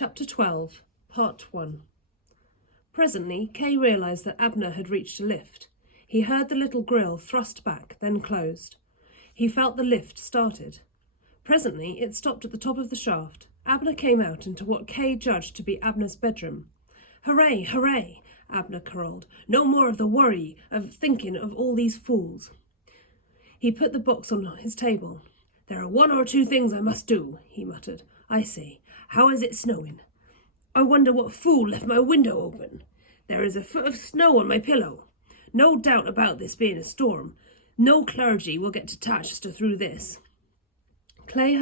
Chapter 12, Part 1. Presently, Kay realised that Abner had reached a lift. He heard the little grille thrust back, then closed. He felt the lift started. Presently, it stopped at the top of the shaft. Abner came out into what Kay judged to be Abner's bedroom. "Hooray, hooray," Abner caroled. "No more of the worry of thinking of all these fools." He put the box on his table. "There are one or two things I must do," he muttered. "I say, how is it snowing? I wonder what fool left my window open. There is a foot of snow on my pillow. No doubt about this being a storm. No clergy will get detached through this." Kay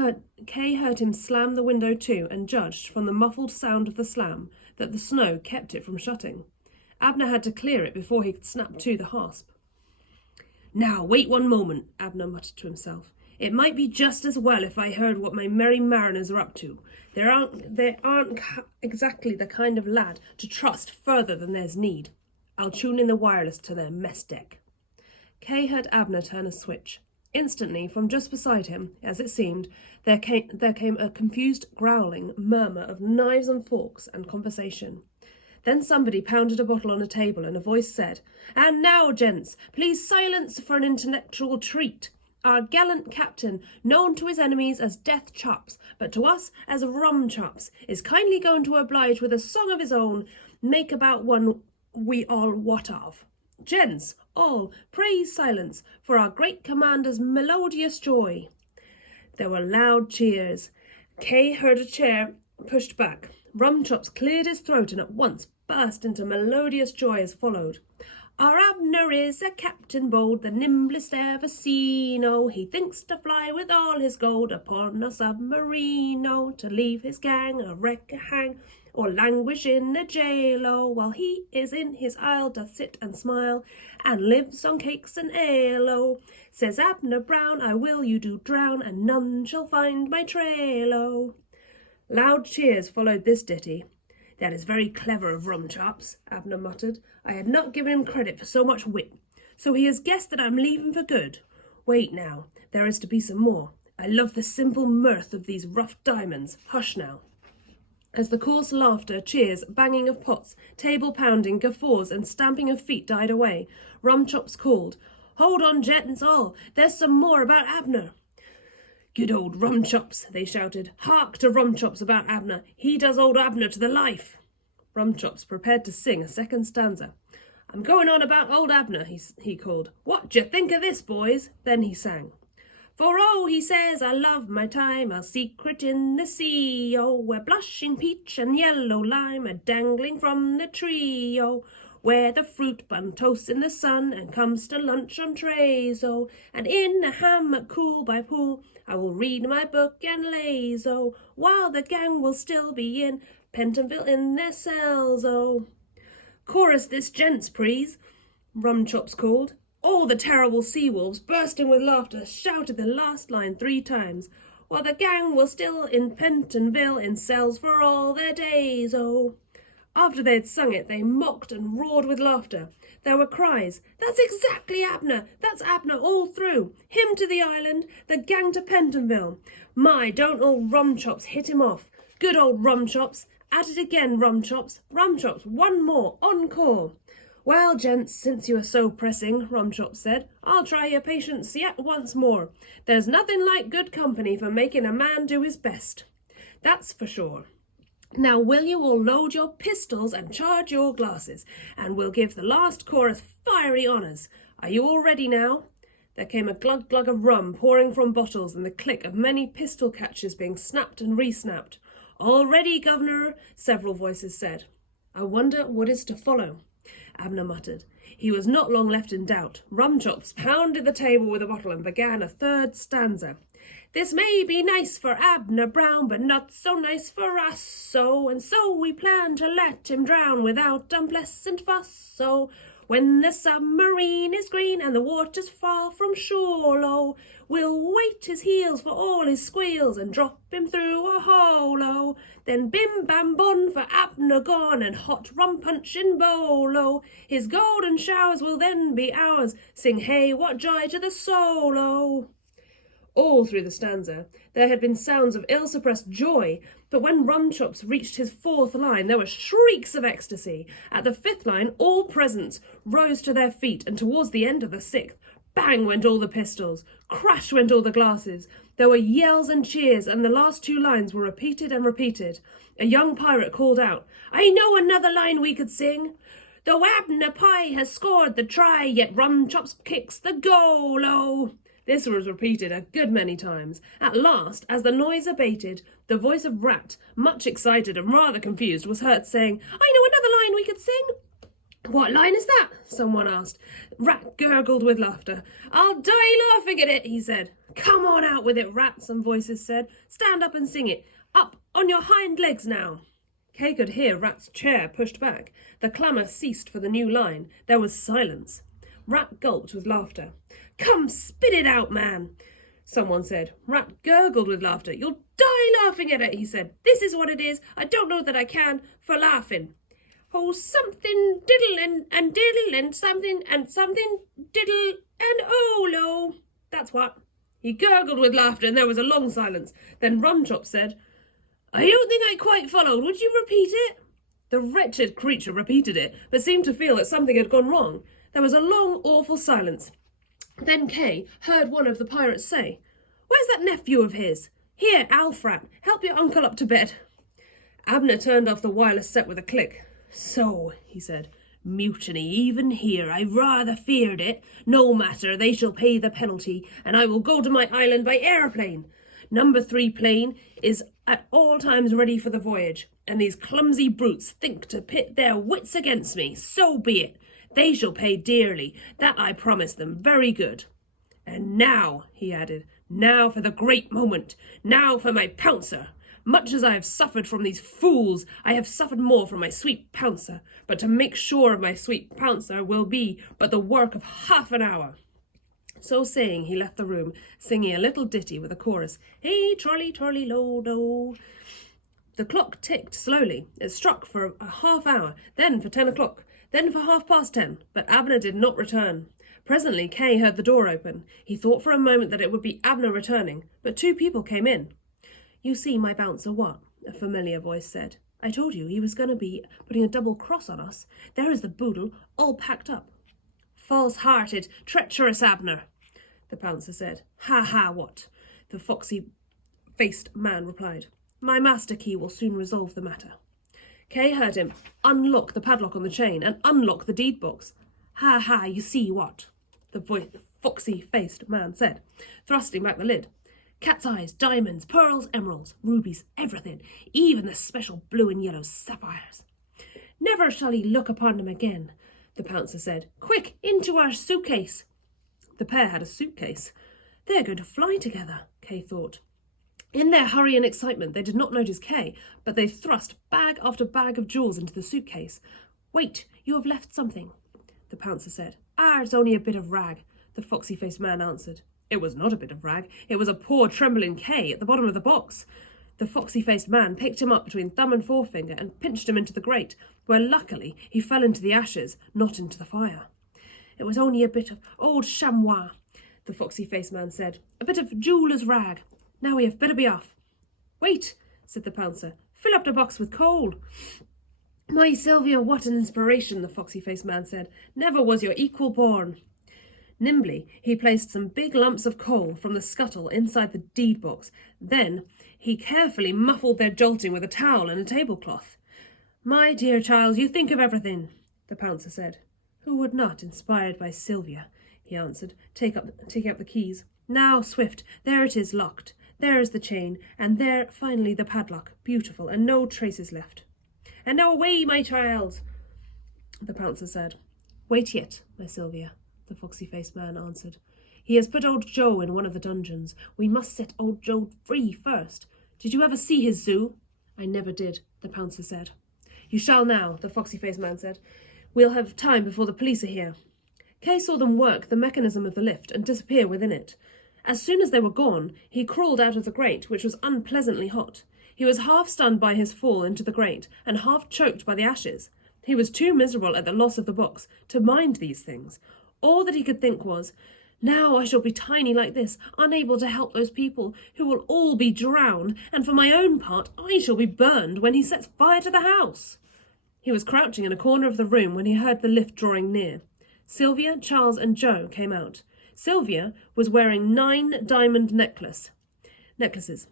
heard him slam the window to and judged, from the muffled sound of the slam, that the snow kept it from shutting. Abner had to clear it before he could snap to the hasp. "Now, wait one moment," Abner muttered to himself. "It might be just as well if I heard what my merry mariners are up to. They aren't exactly the kind of lad to trust further than there's need. I'll tune in the wireless to their mess deck." Kay heard Abner turn a switch. Instantly, from just beside him, as it seemed, there came a confused growling murmur of knives and forks and conversation. Then somebody pounded a bottle on a table and a voice said, "And now, gents, please silence for an intellectual treat. Our gallant captain, known to his enemies as Death Chops, but to us as Rum Chops, is kindly going to oblige with a song of his own, make about one we all wot of. Gents, all, praise silence for our great commander's melodious joy." There were loud cheers. Kay heard a chair pushed back. Rum Chops cleared his throat and at once burst into melodious joy as followed. "Our Abner is a captain bold, the nimblest ever seen, oh. He thinks to fly with all his gold upon a submarine, oh. To leave his gang a wreck a hang, or languish in a jail, oh. While he is in his isle doth sit and smile, and lives on cakes and ale, oh. Says Abner Brown, I will you do drown, and none shall find my trail, oh." Loud cheers followed this ditty. "That is very clever of Rum Chops," Abner muttered. "I had not given him credit for so much wit. So he has guessed that I'm leaving for good. Wait now, there is to be some more. I love the simple mirth of these rough diamonds. Hush now." As the coarse laughter, cheers, banging of pots, table pounding, guffaws, and stamping of feet died away, Rum Chops called, "Hold on, gents all, there's some more about Abner." "Good old Rum Chops," they shouted. "Hark to Rum Chops about Abner. He does old Abner to the life." Rum Chops prepared to sing a second stanza. "I'm going on about old Abner," he called. "What d'ye think of this, boys?" Then he sang. "For oh, he says, I love my time, a secret in the sea, oh, where blushing peach and yellow lime are dangling from the tree, oh, where the fruit bun toasts in the sun and comes to lunch on trays, oh, and in a hammock cool by pool I will read my book and laze, oh, while the gang will still be in Pentonville in their cells, oh." "Chorus this, gents, please," Rum Chops called. All the terrible sea-wolves, bursting with laughter, shouted the last line 3 times. "While the gang will still in Pentonville in cells for all their days, oh." After they had sung it, they mocked and roared with laughter. There were cries, "That's exactly Abner! That's Abner all through! Him to the island, the gang to Pentonville! My, don't old Rum Chops hit him off! Good old Rum Chops! At it again, Rum Chops! Rum Chops, one more, encore!" "Well, gents, since you are so pressing," Rum Chops said, "I'll try your patience yet once more. There's nothing like good company for making a man do his best. That's for sure. Now will you all load your pistols and charge your glasses, and we'll give the last chorus fiery honours. Are you all ready now?" There came a glug-glug of rum pouring from bottles and the click of many pistol catches being snapped and re-snapped. "All ready, governor," several voices said. "I wonder what is to follow," Abner muttered. He was not long left in doubt. Rum Chops pounded the table with a bottle and began a third stanza. "This may be nice for Abner Brown, but not so nice for us, so, and so we plan to let him drown without unpleasant fuss, so. When the submarine is green and the waters fall from shore low, we'll weight his heels for all his squeals and drop him through a hole, oh. Then bim bam bon for Abner gone and hot rum punch in bolo. His golden showers will then be ours. Sing hey, what joy to the soul, oh." All through the stanza there had been sounds of ill-suppressed joy, But when Rumchops reached his 4th line, there were shrieks of ecstasy. At the 5th line, all present rose to their feet, and towards the end of the 6th, bang went all the pistols, crash went all the glasses. There were yells and cheers, and the last 2 lines were repeated and repeated. A young pirate called out, "I know another line we could sing. Though Abner Pye has scored the try, yet Rumchops kicks the goal, oh." This was repeated a good many times. At last, as the noise abated, the voice of Rat, much excited and rather confused, was heard saying, "I know another line we could sing." "What line is that?" someone asked. Rat gurgled with laughter. "I'll die laughing at it," he said. "Come on out with it, Rat," some voices said. "Stand up and sing it. Up on your hind legs now." Kay could hear Rat's chair pushed back. The clamour ceased for the new line. There was silence. Rat gulped with laughter. "Come, spit it out, man," someone said. Rat gurgled with laughter. "You'll die laughing at it," he said. "This is what it is. I don't know that I can, for laughing. Oh, something diddle and diddle and something diddle and oh, lo." That's what. He gurgled with laughter, and there was a long silence. Then Rumchop said, "I don't think I quite followed. Would you repeat it?" The wretched creature repeated it, but seemed to feel that something had gone wrong. There was a long, awful silence. Then Kay heard one of the pirates say, "Where's that nephew of his? Here, Alfrat, help your uncle up to bed." Abner turned off the wireless set with a click. "So," he said, "mutiny even here. I rather feared it. No matter, they shall pay the penalty, and I will go to my island by aeroplane. Number 3 plane is at all times ready for the voyage, and these clumsy brutes think to pit their wits against me. So be it. They shall pay dearly. That I promise them. Very good. And now," he added, "now for the great moment. Now for my pouncer. Much as I have suffered from these fools, I have suffered more from my sweet pouncer. But to make sure of my sweet pouncer will be but the work of half an hour." So saying, he left the room, singing a little ditty with a chorus, "Hey, trolley, trolley, lo, do." The clock ticked slowly. It struck for a half hour, then for 10 o'clock, then for 10:30, but Abner did not return. Presently Kay heard the door open. He thought for a moment that it would be Abner returning, but 2 people came in. "You see my bouncer what?" a familiar voice said. "I told you he was going to be putting a double cross on us. There is the boodle, all packed up." "False-hearted, treacherous Abner," the bouncer said. "Ha ha, what?" the foxy-faced man replied. "My master key will soon resolve the matter." Kay heard him unlock the padlock on the chain and unlock the deed box. "Ha ha, you see what?" the foxy-faced man said, thrusting back the lid. "Cat's eyes, diamonds, pearls, emeralds, rubies, everything, even the special blue and yellow sapphires. Never shall he look upon them again," the bouncer said. "Quick, into our suitcase." The pair had a suitcase. "They're going to fly together," Kay thought. In their hurry and excitement, they did not notice Kay, but they thrust bag after bag of jewels into the suitcase. "Wait, you have left something," the bouncer said. "Ah, it's only a bit of rag," the foxy-faced man answered. It was not a bit of rag. It was a poor trembling Kay at the bottom of the box. The foxy-faced man picked him up between thumb and forefinger and pinched him into the grate, where luckily he fell into the ashes, not into the fire. "It was only a bit of old chamois," the foxy-faced man said. "A bit of jeweller's rag. Now we have better be off." "Wait," said the bouncer. "Fill up the box with coal." "My Sylvia, what an inspiration," the foxy-faced man said. "Never was your equal born." Nimbly, he placed some big lumps of coal from the scuttle inside the deed box. Then he carefully muffled their jolting with a towel and a tablecloth. "My dear child, you think of everything," the bouncer said. "Who would not, inspired by Sylvia?" he answered, taking up the keys. "Now, swift, there it is locked. There is the chain, and there, finally, the padlock, beautiful, and no traces left." "And now away, my child," the bouncer said. "Wait yet, my Sylvia," the foxy-faced man answered. "He has put old Joe in one of the dungeons. We must set old Joe free first. Did you ever see his zoo?" "I never did," the bouncer said. "You shall now," the foxy-faced man said. "We'll have time before the police are here." Kay saw them work the mechanism of the lift and disappear within it. As soon as they were gone, he crawled out of the grate, which was unpleasantly hot. He was half stunned by his fall into the grate and half choked by the ashes. He was too miserable at the loss of the box to mind these things. All that he could think was, Now I shall be tiny like this, unable to help those people who will all be drowned, and for my own part I shall be burned when he sets fire to the house." He was crouching in a corner of the room when he heard the lift drawing near. Sylvia, Charles and Joe came out. Sylvia was wearing 9 diamond necklaces.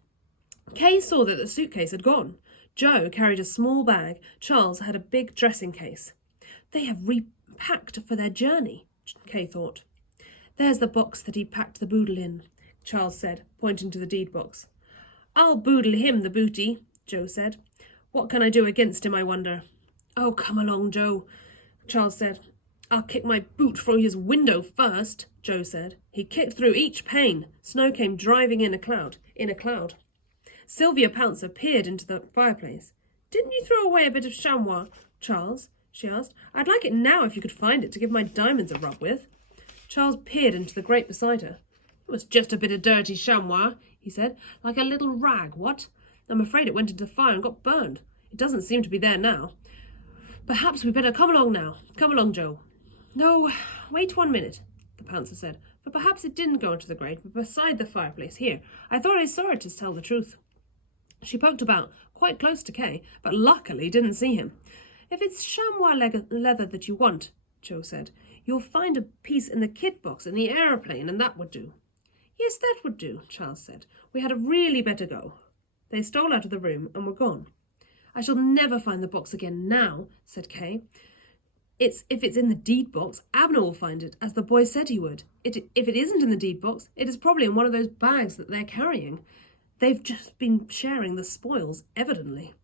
Kay saw that the suitcase had gone. Joe carried a small bag. Charles had a big dressing case. "They have repacked for their journey," Kay thought. "There's the box that he packed the boodle in," Charles said, pointing to the deed box. "I'll boodle him the booty," Joe said. "What can I do against him, I wonder?" "Oh, come along, Joe," Charles said. "I'll kick my boot through his window first," Joe said. He kicked through each pane. Snow came driving in a cloud. Sylvia Pouncer peered into the fireplace. "Didn't you throw away a bit of chamois, Charles?" she asked. "I'd like it now if you could find it to give my diamonds a rub with." Charles peered into the grate beside her. "It was just a bit of dirty chamois," he said. "Like a little rag, what? I'm afraid it went into the fire and got burned. It doesn't seem to be there now. Perhaps we'd better come along now. Come along, Joe." "No, wait 1 minute," the Pouncer said. "For perhaps it didn't go into the grate, but beside the fireplace here. I thought I saw it, to tell the truth." She poked about, quite close to Kay, but luckily didn't see him. "If it's chamois leather that you want," Joe said, "you'll find a piece in the kit box in the aeroplane, and that would do." "Yes, that would do," Charles said. "We had really better go." They stole out of the room and were gone. "I shall never find the box again now," said Kay. If it's in the deed box, Abner will find it, as the boy said he would. If it isn't in the deed box, it is probably in one of those bags that they're carrying. They've just been sharing the spoils, evidently.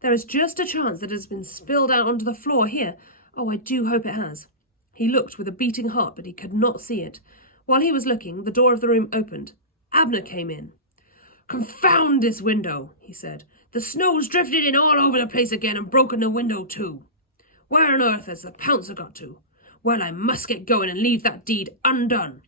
There is just a chance that it has been spilled out onto the floor here. Oh, I do hope it has." He looked with a beating heart, but he could not see it. While he was looking, the door of the room opened. Abner came in. "Confound this window," he said. "The snow's drifted in all over the place again and broken the window too. Where on earth has the Pouncer got to? Well, I must get going and leave that deed undone."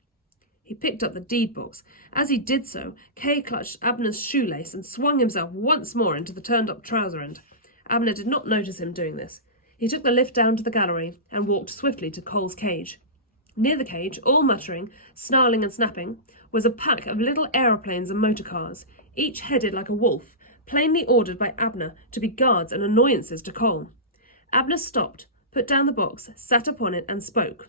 He picked up the deed box. As he did so, Kay clutched Abner's shoelace and swung himself once more into the turned-up trouser end. Abner did not notice him doing this. He took the lift down to the gallery and walked swiftly to Cole's cage. Near the cage, all muttering, snarling and snapping, was a pack of little aeroplanes and motor cars, each headed like a wolf, plainly ordered by Abner to be guards and annoyances to Cole. Abner stopped, put down the box, sat upon it, and spoke.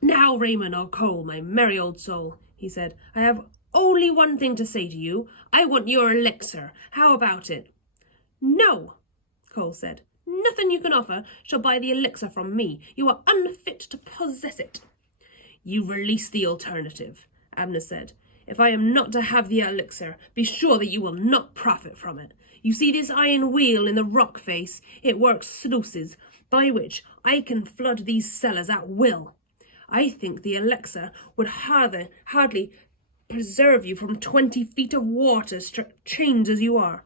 "Now, Raymond Cole, my merry old soul," he said, "I have only one thing to say to you. I want your elixir. How about it?" "No," Cole said. "Nothing you can offer shall buy the elixir from me. You are unfit to possess it." "You release the alternative," Abner said. "If I am not to have the elixir, be sure that you will not profit from it. You see this iron wheel in the rock face? It works sluices, by which I can flood these cellars at will. I think the elixir would hardly preserve you from 20 feet of water, chained as you are."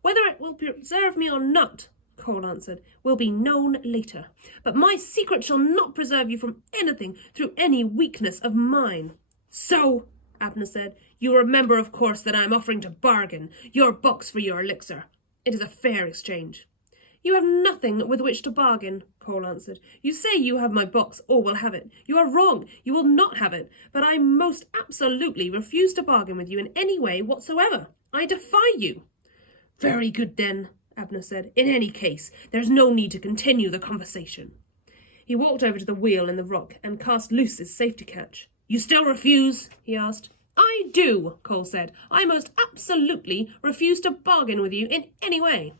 "Whether it will preserve me or not," Cole answered, "will be known later. But my secret shall not preserve you from anything through any weakness of mine." "So," Abner said, "you remember, of course, that I am offering to bargain your box for your elixir. It is a fair exchange." "You have nothing with which to bargain," Cole answered. "You say you have my box or will have it. You are wrong. You will not have it. But I most absolutely refuse to bargain with you in any way whatsoever. I defy you." "Very good, then," Abner said. "In any case, there's no need to continue the conversation." He walked over to the wheel in the rock and cast loose his safety catch. "You still refuse?" he asked. "I do," Cole said. "I most absolutely refuse to bargain with you in any way."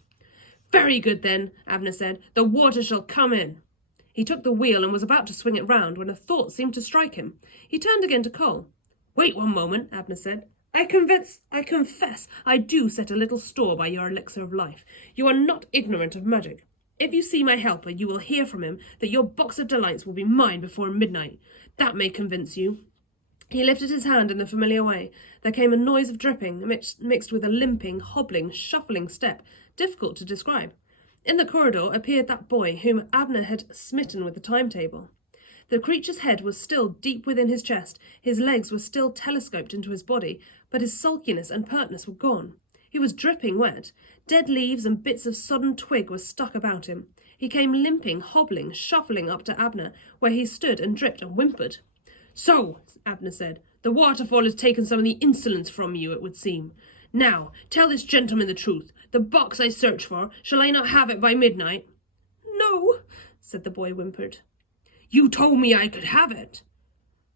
"Very good, then," Abner said. "The water shall come in." He took the wheel and was about to swing it round when a thought seemed to strike him. He turned again to Cole. "Wait 1 moment," Abner said. I confess I do set a little store by your elixir of life. You are not ignorant of magic. If you see my helper, you will hear from him that your box of delights will be mine before midnight. That may convince you." He lifted his hand in the familiar way. There came a noise of dripping, mixed with a limping, hobbling, shuffling step, difficult to describe. In the corridor appeared that boy whom Abner had smitten with the timetable. The creature's head was still deep within his chest, his legs were still telescoped into his body, but his sulkiness and pertness were gone. He was dripping wet. Dead leaves and bits of sodden twig were stuck about him. He came limping, hobbling, shuffling up to Abner, where he stood and dripped and whimpered. "So," Abner said, "the waterfall has taken some of the insolence from you, it would seem. Now, tell this gentleman the truth. The box I search for, shall I not have it by midnight?" "No," said the boy, whimpered. "You told me I could have it,"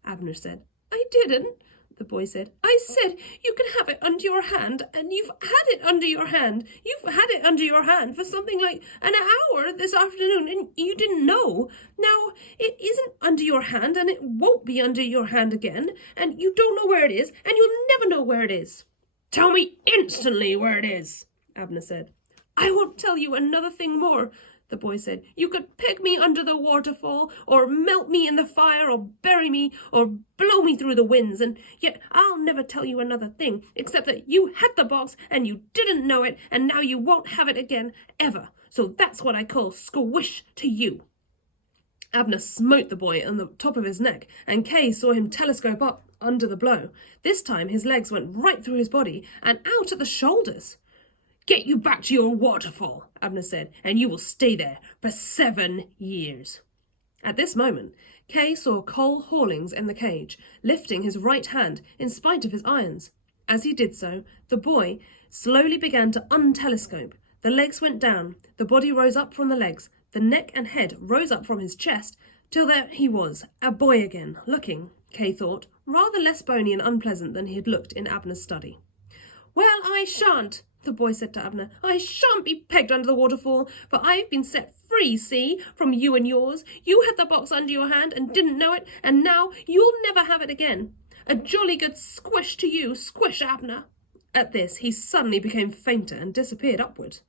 Abner said. "I didn't," the boy said. "I said you could have it under your hand, and you've had it under your hand. You've had it under your hand for something like an hour this afternoon, and you didn't know. Now, it isn't under your hand, and it won't be under your hand again, and you don't know where it is, and you'll never know where it is." "Tell me instantly where it is," Abner said. "I won't tell you another thing more," the boy said. "You could peg me under the waterfall, or melt me in the fire, or bury me, or blow me through the winds, and yet I'll never tell you another thing, except that you had the box, and you didn't know it, and now you won't have it again, ever. So that's what I call squish to you." Abner smote the boy on the top of his neck, and Kay saw him telescope up under the blow. This time his legs went right through his body and out at the shoulders. "Get you back to your waterfall," Abner said, "and you will stay there for 7 years. At this moment, Kay saw Cole Hawlings in the cage, lifting his right hand in spite of his irons. As he did so, the boy slowly began to untelescope. The legs went down, the body rose up from the legs, the neck and head rose up from his chest, till there he was, a boy again, looking, Kay thought, rather less bony and unpleasant than he had looked in Abner's study. "Well, I shan't," the boy said to Abner. "I shan't be pegged under the waterfall, for I've been set free, see, from you and yours. You had the box under your hand and didn't know it, and now you'll never have it again. A jolly good squish to you, squish, Abner." At this, he suddenly became fainter and disappeared upward.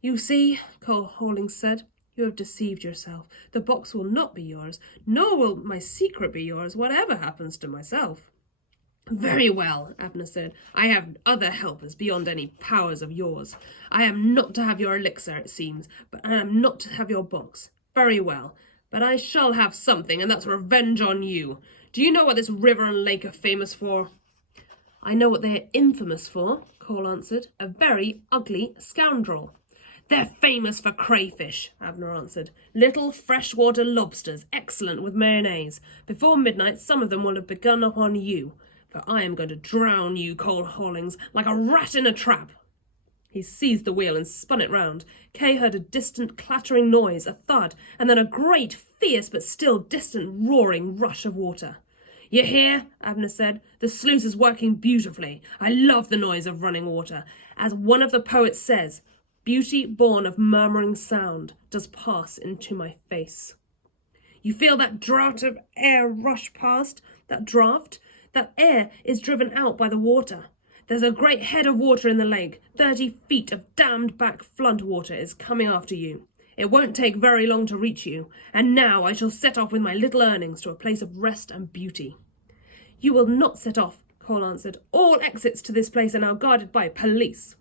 "You see," Cole Hawlings said, "you have deceived yourself. The box will not be yours, nor will my secret be yours, whatever happens to myself." "Very well," Abner said. "I have other helpers beyond any powers of yours. I am not to have your elixir, it seems, but I am not to have your box. Very well, but I shall have something, and that's revenge on you. Do you know what this river and lake are famous for?" "I know what they are infamous for," Cole answered. "A very ugly scoundrel." "They're famous for crayfish," Abner answered. "Little freshwater lobsters, excellent with mayonnaise. Before midnight some of them will have begun upon you, for I am going to drown you, Cole Hawlings, like a rat in a trap." He seized the wheel and spun it round. Kay heard a distant clattering noise, a thud, and then a great, fierce but still distant roaring rush of water. "You hear?" Abner said. "The sluice is working beautifully. I love the noise of running water. As one of the poets says, 'Beauty born of murmuring sound does pass into my face.' You feel that draught of air rush past? That draught? That air is driven out by the water. There's a great head of water in the lake. 30 feet of dammed back flood water is coming after you. It won't take very long to reach you, and now I shall set off with my little earnings to a place of rest and beauty." "You will not set off," Cole answered. "All exits to this place are now guarded by police."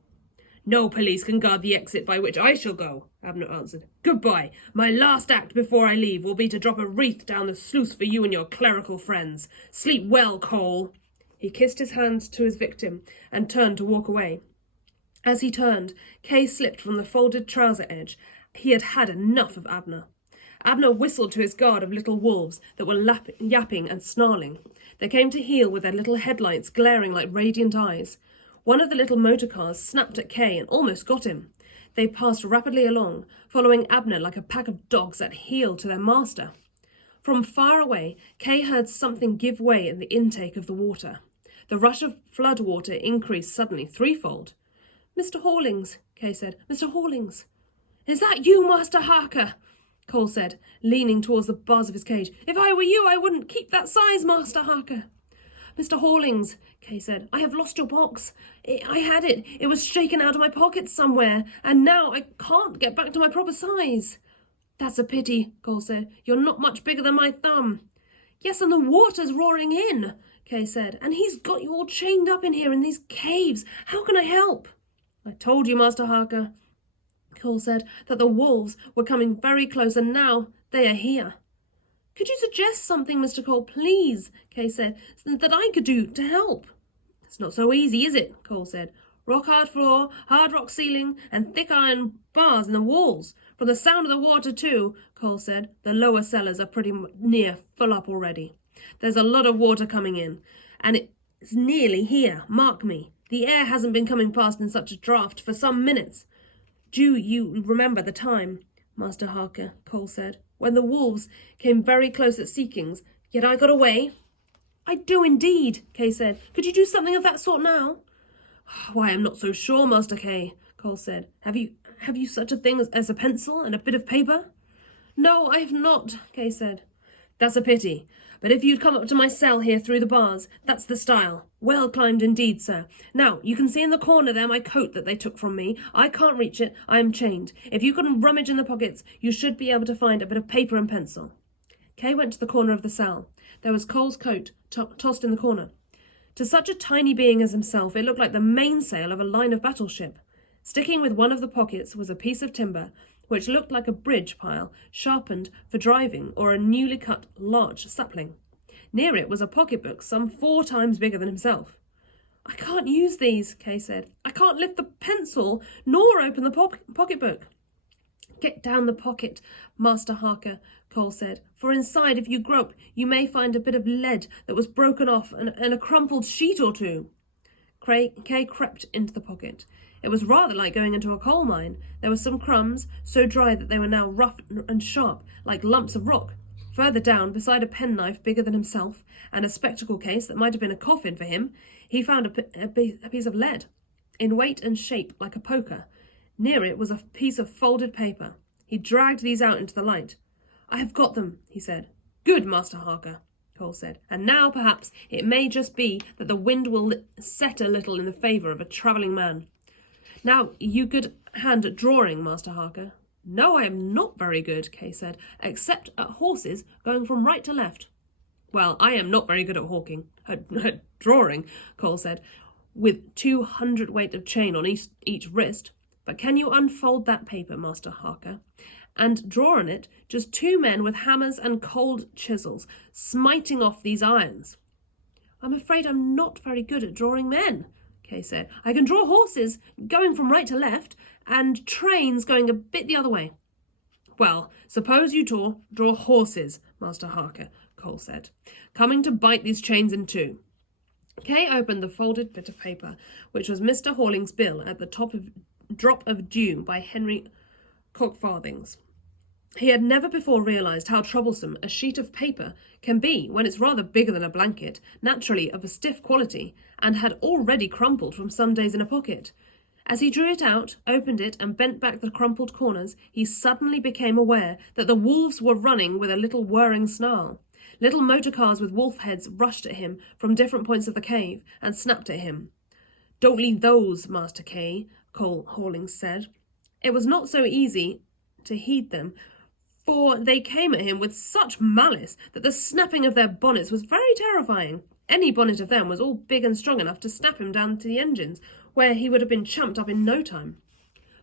"No police can guard the exit by which I shall go," Abner answered. "Goodbye. My last act before I leave will be to drop a wreath down the sluice for you and your clerical friends. Sleep well, Cole." He kissed his hand to his victim and turned to walk away. As he turned, Kay slipped from the folded trouser edge. He had had enough of Abner. Abner whistled to his guard of little wolves that were yapping and snarling. They came to heel with their little headlights glaring like radiant eyes. One of the little motor cars snapped at Kay and almost got him. They passed rapidly along, following Abner like a pack of dogs at heel to their master. From far away, Kay heard something give way in the intake of the water. The rush of flood water increased suddenly threefold. "Mr. Hawlings," Kay said. "Mr. Hawlings." "Is that you, Master Harker?" Cole said, leaning towards the bars of his cage. "If I were you, I wouldn't keep that size, Master Harker." "Mr. Hawlings," Kay said, "I have lost your box. I had it. It was shaken out of my pocket somewhere, and now I can't get back to my proper size." "That's a pity," Cole said. "You're not much bigger than my thumb." "Yes, and the water's roaring in," Kay said, "and he's got you all chained up in here in these caves. How can I help?" "I told you, Master Harker," Cole said, "that the wolves were coming very close, and now they are here." "Could you suggest something, Mr. Cole, please," Kay said, "that I could do to help?" "It's not so easy, is it?" Cole said. "Rock-hard floor, hard rock ceiling, and thick iron bars in the walls. From the sound of the water, too," Cole said, "the lower cellars are pretty near full up already. There's a lot of water coming in, and it's nearly here, mark me. The air hasn't been coming past in such a draught for some minutes. Do you remember the time, Master Harker, Cole said, when the wolves came very close at Seekings, yet I got away? I do indeed, Kay said. Could you do something of that sort now? Why, I'm not so sure, Master Kay, Cole said. Have you such a thing as a pencil and a bit of paper? No, I have not, Kay said. That's a pity. But if you'd come up to my cell here through the bars, that's the style. Well climbed indeed, sir. Now, you can see in the corner there my coat that they took from me. I can't reach it. I am chained. If you can rummage in the pockets, you should be able to find a bit of paper and pencil. Kay went to the corner of the cell. There was Cole's coat tossed in the corner. To such a tiny being as himself, it looked like the mainsail of a line of battleship. Sticking with one of the pockets was a piece of timber, which looked like a bridge pile, sharpened for driving, or a newly cut larch sapling. Near it was a pocketbook some 4 times bigger than himself. I can't use these, Kay said. I can't lift the pencil, nor open the pocketbook. Get down the pocket, Master Harker, Cole said, for inside, if you grope, you may find a bit of lead that was broken off and a crumpled sheet or 2. Kay crept into the pocket. It was rather like going into a coal mine. There were some crumbs, so dry that they were now rough and sharp, like lumps of rock. Further down, beside a penknife bigger than himself, and a spectacle case that might have been a coffin for him, he found a piece of lead, in weight and shape like a poker. Near it was a piece of folded paper. He dragged these out into the light. I have got them, he said. Good, Master Harker, Cole said. And now, perhaps, it may just be that the wind will set a little in the favour of a travelling man. Now, you good hand at drawing, Master Harker? No, I am not very good, Kay said, except at horses going from right to left. Well, I am not very good at drawing, Cole said, with 200 weight of chain on each wrist. But can you unfold that paper, Master Harker, and draw on it just 2 men with hammers and cold chisels, smiting off these irons? I'm afraid I'm not very good at drawing men, Kay said. I can draw horses going from right to left, and trains going a bit the other way. Well, suppose you draw horses, Master Harker, Cole said, coming to bite these chains in 2. Kay opened the folded bit of paper, which was Mr. Horling's bill at the top of Drop of Dew by Henry Cockfarthings. He had never before realised how troublesome a sheet of paper can be when it's rather bigger than a blanket, naturally of a stiff quality, and had already crumpled from some days in a pocket. As he drew it out, opened it, and bent back the crumpled corners, he suddenly became aware that the wolves were running with a little whirring snarl. Little motor cars with wolf heads rushed at him from different points of the cave and snapped at him. Don't leave those, Master Kay, Cole Horling said. It was not so easy to heed them, for they came at him with such malice that the snapping of their bonnets was very terrifying. Any bonnet of them was all big and strong enough to snap him down to the engines, where he would have been champed up in no time.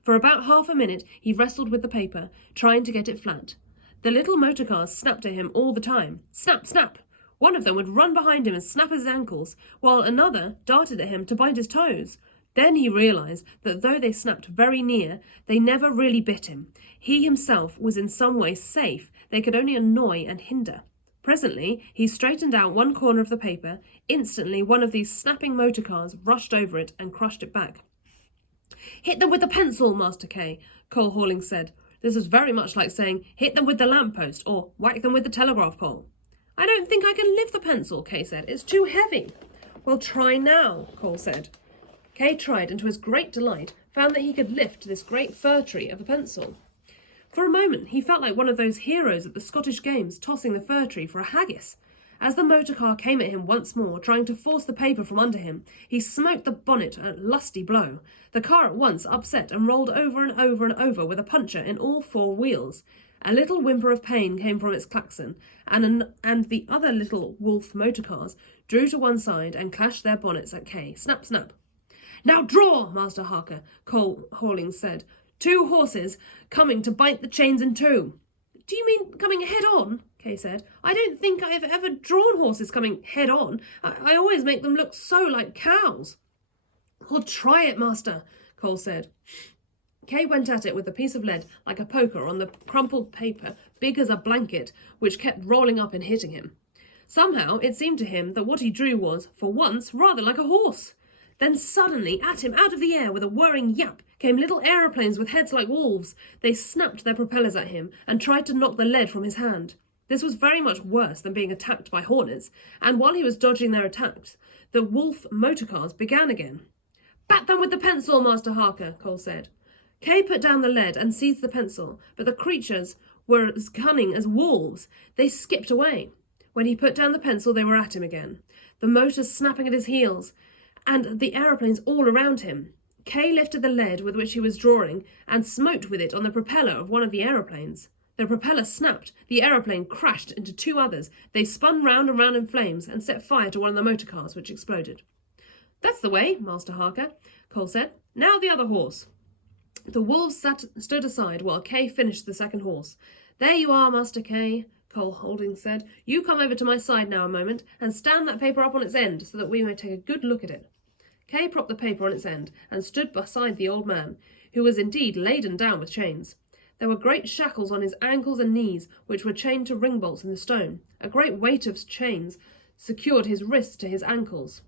For about half a minute he wrestled with the paper, trying to get it flat. The little motor cars snapped at him all the time. Snap, snap! One of them would run behind him and snap his ankles, while another darted at him to bite his toes. Then he realised that though they snapped very near, they never really bit him. He himself was in some way safe. They could only annoy and hinder. Presently, he straightened out one corner of the paper. Instantly, one of these snapping motor cars rushed over it and crushed it back. Hit them with the pencil, Master Kay, Cole Horling said. This was very much like saying, hit them with the lamppost, or whack them with the telegraph pole. I don't think I can lift the pencil, Kay said. It's too heavy. Well, try now, Cole said. Kay tried, and to his great delight, found that he could lift this great fir tree of a pencil. For a moment, he felt like one of those heroes at the Scottish Games tossing the fir tree for a haggis. As the motor car came at him once more, trying to force the paper from under him, he smote the bonnet a lusty blow. The car at once upset and rolled over and over and over with a puncture in all 4 wheels. A little whimper of pain came from its klaxon, and the other little wolf motor cars drew to one side and clashed their bonnets at Kay. Snap, snap. Now draw, Master Harker, Cole Horling said. 2 horses coming to bite the chains in 2. Do you mean coming head on? Kay said. I don't think I have ever drawn horses coming head on. I always make them look so like cows. Well, try it, Master, Cole said. Kay went at it with a piece of lead like a poker on the crumpled paper, big as a blanket, which kept rolling up and hitting him. Somehow it seemed to him that what he drew was, for once, rather like a horse. Then suddenly, at him out of the air with a whirring yap, came little aeroplanes with heads like wolves. They snapped their propellers at him and tried to knock the lead from his hand. This was very much worse than being attacked by hornets, and while he was dodging their attacks, the wolf motorcars began again. "Bat them with the pencil, Master Harker," Cole said. Kay put down the lead and seized the pencil, but the creatures were as cunning as wolves. They skipped away. When he put down the pencil, they were at him again, the motors snapping at his heels, and the aeroplanes all around him. Kay lifted the lead with which he was drawing and smote with it on the propeller of one of the aeroplanes. The propeller snapped, the aeroplane crashed into two others. They spun round and round in flames and set fire to one of the motor cars, which exploded. "That's the way, Master Harker," Cole said. "Now the other horse." The wolves stood aside while Kay finished the second horse. "There you are, Master Kay," Cole Holding said. "You come over to my side now a moment and stand that paper up on its end so that we may take a good look at it." Kay propped the paper on its end and stood beside the old man, who was indeed laden down with chains. There were great shackles on his ankles and knees, which were chained to ring bolts in the stone. A great weight of chains secured his wrists to his ankles.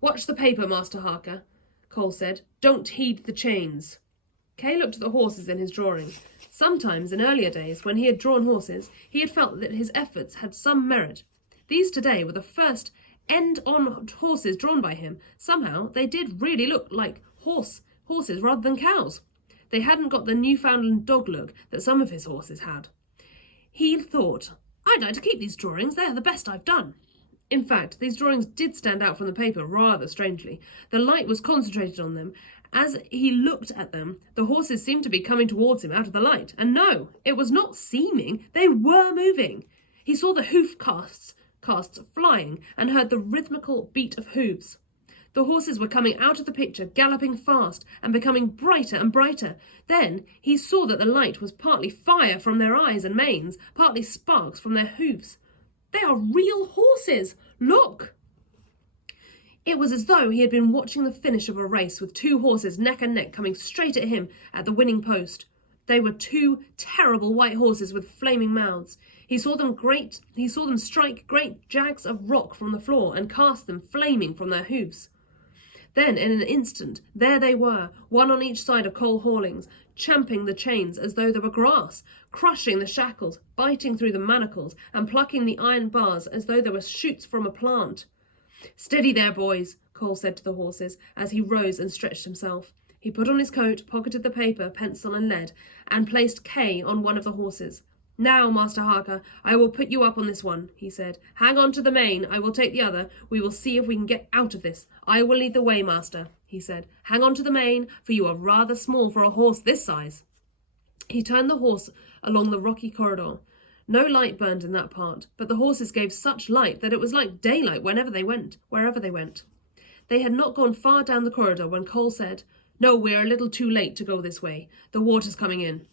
"Watch the paper, Master Harker," Cole said. "Don't heed the chains." Kay looked at the horses in his drawing. Sometimes, in earlier days, when he had drawn horses, he had felt that his efforts had some merit. These today were the first end-on horses drawn by him. Somehow, they did really look like horses rather than cows. They hadn't got the Newfoundland dog look that some of his horses had. He thought, "I'd like to keep these drawings, they are the best I've done." In fact, these drawings did stand out from the paper rather strangely. The light was concentrated on them. As he looked at them, the horses seemed to be coming towards him out of the light. And no, it was not seeming, they were moving. He saw the hoof casts flying and heard the rhythmical beat of hooves. The horses were coming out of the picture, galloping fast and becoming brighter and brighter. Then he saw that the light was partly fire from their eyes and manes, partly sparks from their hoofs. "They are real horses! Look!" It was as though he had been watching the finish of a race with two horses neck and neck coming straight at him at the winning post. They were two terrible white horses with flaming mouths. He saw them strike great jags of rock from the floor and cast them flaming from their hoofs. Then, in an instant, there they were, one on each side of Cole Hawlings, champing the chains as though they were grass, crushing the shackles, biting through the manacles, and plucking the iron bars as though they were shoots from a plant. "Steady there, boys," Cole said to the horses, as he rose and stretched himself. He put on his coat, pocketed the paper, pencil, and lead, and placed Kay on one of the horses. "Now, Master Harker, I will put you up on this one," he said. "Hang on to the mane, I will take the other. We will see if we can get out of this. I will lead the way, Master," he said. "Hang on to the mane, for you are rather small for a horse this size." He turned the horse along the rocky corridor. No light burned in that part, but the horses gave such light that it was like daylight wherever they went. They had not gone far down the corridor when Cole said, "No, we're a little too late to go this way. The water's coming in."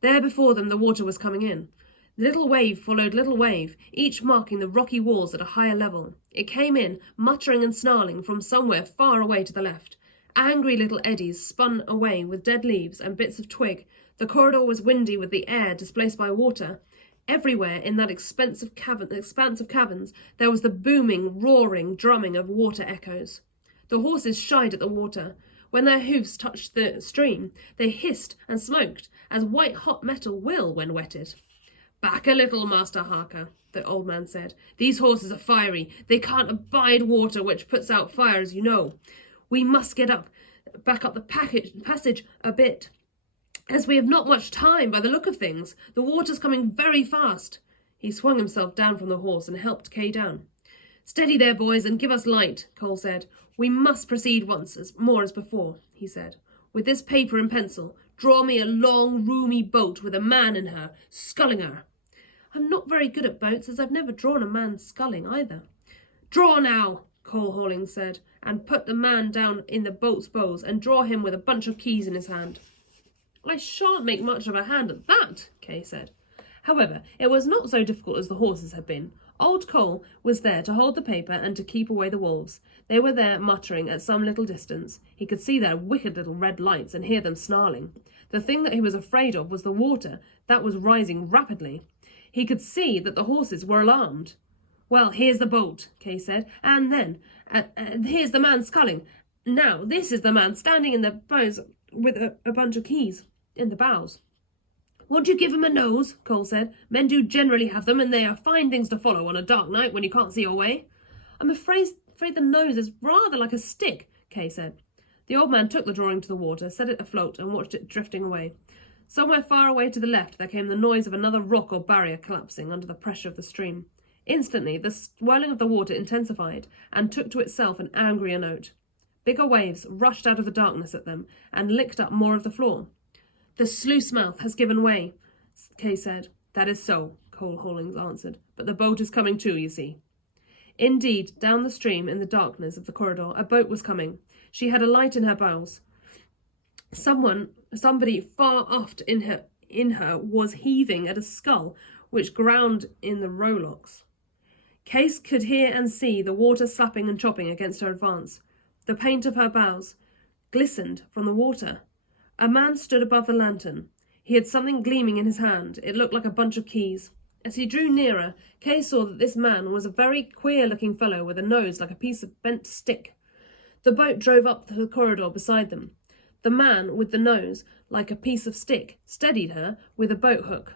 There before them the water was coming in. Little wave followed little wave, each marking the rocky walls at a higher level. It came in, muttering and snarling, from somewhere far away to the left. Angry little eddies spun away with dead leaves and bits of twig. The corridor was windy with the air displaced by water. Everywhere in that expanse of caverns there was the booming, roaring, drumming of water echoes. The horses shied at the water. When their hoofs touched the stream, they hissed and smoked, as white-hot metal will when wetted. "Back a little, Master Harker," the old man said. "These horses are fiery. They can't abide water, which puts out fire, as you know. We must get back up the passage a bit, as we have not much time by the look of things. The water's coming very fast." He swung himself down from the horse and helped Kay down. "Steady there, boys, and give us light," Cole said. "We must proceed once more as before," he said. "With this paper and pencil, draw me a long, roomy boat with a man in her, sculling her." "I'm not very good at boats, as I've never drawn a man sculling either." "Draw now," Cole Hawlings said, "and put the man down in the boat's bows, and draw him with a bunch of keys in his hand." "I shan't make much of a hand at that," Kay said. However, it was not so difficult as the horses had been. Old Cole was there to hold the paper and to keep away the wolves. They were there muttering at some little distance. He could see their wicked little red lights and hear them snarling. The thing that he was afraid of was the water that was rising rapidly. He could see that the horses were alarmed. Well, here's the boat, Kay said, and then, here's the man sculling. Now, this is the man standing in the bows with a bunch of keys in the bows. Won't you give him a nose? Cole said. Men do generally have them, and they are fine things to follow on a dark night when you can't see your way. I'm afraid the nose is rather like a stick, Kay said. The old man took the drawing to the water, set it afloat, and watched it drifting away. Somewhere far away to the left there came the noise of another rock or barrier collapsing under the pressure of the stream. Instantly the swelling of the water intensified and took to itself an angrier note. Bigger waves rushed out of the darkness at them and licked up more of the floor. The sluice mouth has given way, Kay said. That is so, Cole Hollings answered, but the boat is coming too, you see. Indeed, down the stream in the darkness of the corridor, a boat was coming. She had a light in her bows. Somebody far aft in her was heaving at a scull which ground in the rowlocks. Case could hear and see the water slapping and chopping against her advance. The paint of her bows glistened from the water. A man stood above the lantern. He had something gleaming in his hand. It looked like a bunch of keys. As he drew nearer, Kay saw that this man was a very queer-looking fellow with a nose like a piece of bent stick. The boat drove up the corridor beside them. The man with the nose, like a piece of stick, steadied her with a boat hook.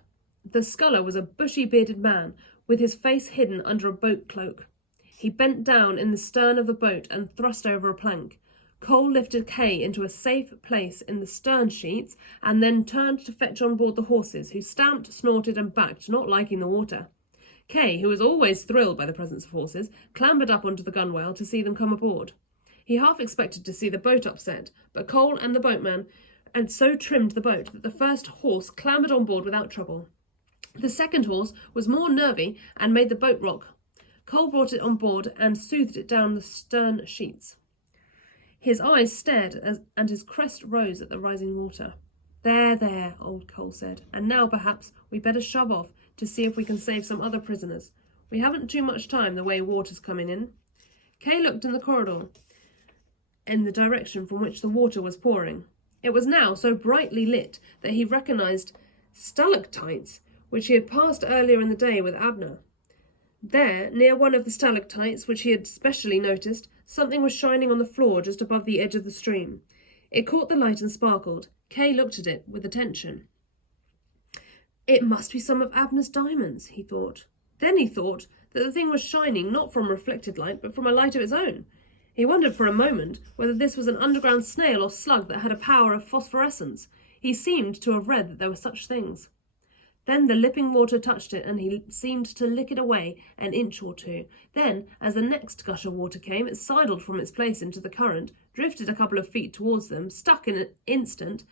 The sculler was a bushy-bearded man, with his face hidden under a boat cloak. He bent down in the stern of the boat and thrust over a plank. Cole lifted Kay into a safe place in the stern sheets and then turned to fetch on board the horses, who stamped, snorted and backed, not liking the water. Kay, who was always thrilled by the presence of horses, clambered up onto the gunwale to see them come aboard. He half expected to see the boat upset, but Cole and the boatman had so trimmed the boat that the first horse clambered on board without trouble. The second horse was more nervy and made the boat rock. Cole brought it on board and soothed it down the stern sheets. His eyes stared and his crest rose at the rising water. There, old Cole said, and now perhaps we'd better shove off to see if we can save some other prisoners. We haven't too much time the way water's coming in. Kay looked in the corridor in the direction from which the water was pouring. It was now so brightly lit that he recognised stalactites which he had passed earlier in the day with Abner. There, near one of the stalactites, which he had specially noticed, something was shining on the floor just above the edge of the stream. It caught the light and sparkled. Kay looked at it with attention. It must be some of Abner's diamonds, he thought. Then he thought that the thing was shining not from reflected light, but from a light of its own. He wondered for a moment whether this was an underground snail or slug that had a power of phosphorescence. He seemed to have read that there were such things. Then the lipping water touched it, and he seemed to lick it away an inch or two. Then, as the next gush of water came, it sidled from its place into the current, drifted a couple of feet towards them, stuck in an instant,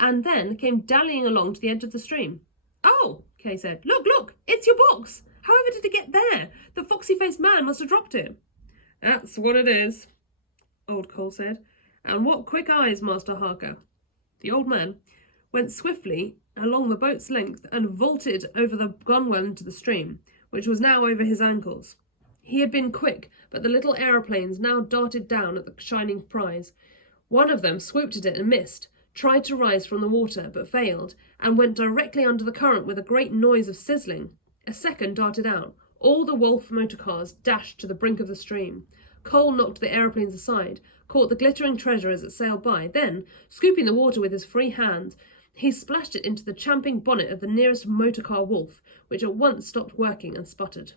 and then came dallying along to the edge of the stream. Oh, Kay said. Look, it's your box. However did it get there? The foxy-faced man must have dropped it. That's what it is, old Cole said. And what quick eyes, Master Harker. The old man went swiftly along the boat's length and vaulted over the gunwale into the stream, which was now over his ankles. He had been quick, but the little aeroplanes now darted down at the shining prize. One of them swooped at it and missed, tried to rise from the water, but failed, and went directly under the current with a great noise of sizzling. A second darted out. All the Wolf motor cars dashed to the brink of the stream. Cole knocked the aeroplanes aside, caught the glittering treasure as it sailed by, then, scooping the water with his free hand, he splashed it into the champing bonnet of the nearest motor car Wolf, which at once stopped working and sputtered.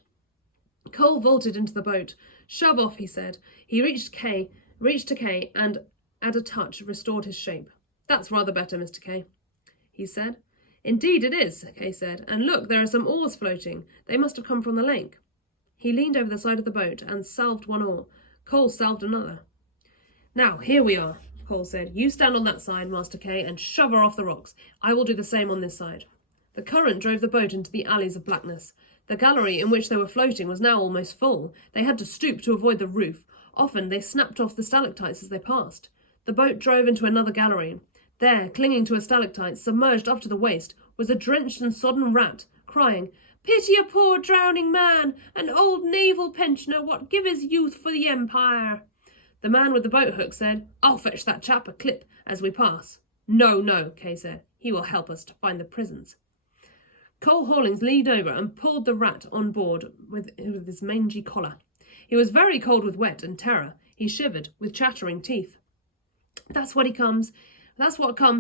Cole vaulted into the boat. Shove off, he said. He reached to Kay, and at a touch restored his shape. That's rather better, Mr. Kay, he said. Indeed it is, Kay said, and look, there are some oars floating. They must have come from the lake. He leaned over the side of the boat and salved one oar. Cole salved another. Now, here we are, Cole said. You stand on that side, Master Kay, and shove her off the rocks. I will do the same on this side. The current drove the boat into the alleys of blackness. The gallery in which they were floating was now almost full. They had to stoop to avoid the roof. Often they snapped off the stalactites as they passed. The boat drove into another gallery. There, clinging to a stalactite, submerged up to the waist, was a drenched and sodden rat, crying, Pity a poor drowning man, an old naval pensioner, what give his youth for the Empire. The man with the boat hook said, I'll fetch that chap a clip as we pass. No, Kay said. He will help us to find the prisons. Cole Hawlings leaned over and pulled the rat on board with his mangy collar. He was very cold with wet and terror. He shivered, with chattering teeth. That's what comes,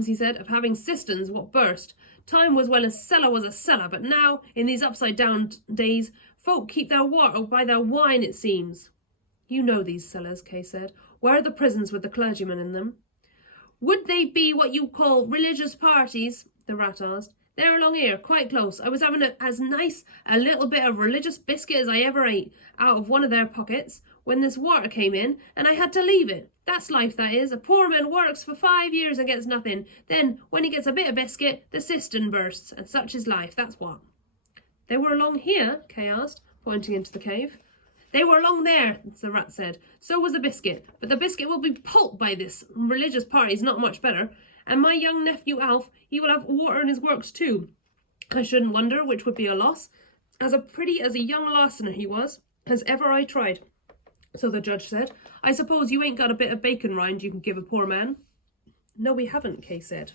he said, of having cisterns what burst. Time was when a cellar was a cellar, but now, in these upside-down days, folk keep their water by their wine, it seems. You know these cellars, Kay said. Where are the prisons with the clergymen in them? Would they be what you call religious parties? The rat asked. They're along here, quite close. I was having as nice a little bit of religious biscuit as I ever ate out of one of their pockets when this water came in, and I had to leave it. That's life, that is. A poor man works for 5 years and gets nothing. Then, when he gets a bit of biscuit, the cistern bursts, and such is life, that's what. They were along here, Kay asked, pointing into the cave. They were along there, the rat said. So was the biscuit, but the biscuit will be pulped by this. Religious party's not much better. And my young nephew Alf, he will have water in his works too. I shouldn't wonder which would be a loss. As pretty as a young larcener he was, as ever I tried. So the judge said, I suppose you ain't got a bit of bacon rind you can give a poor man? No, we haven't, Kay said.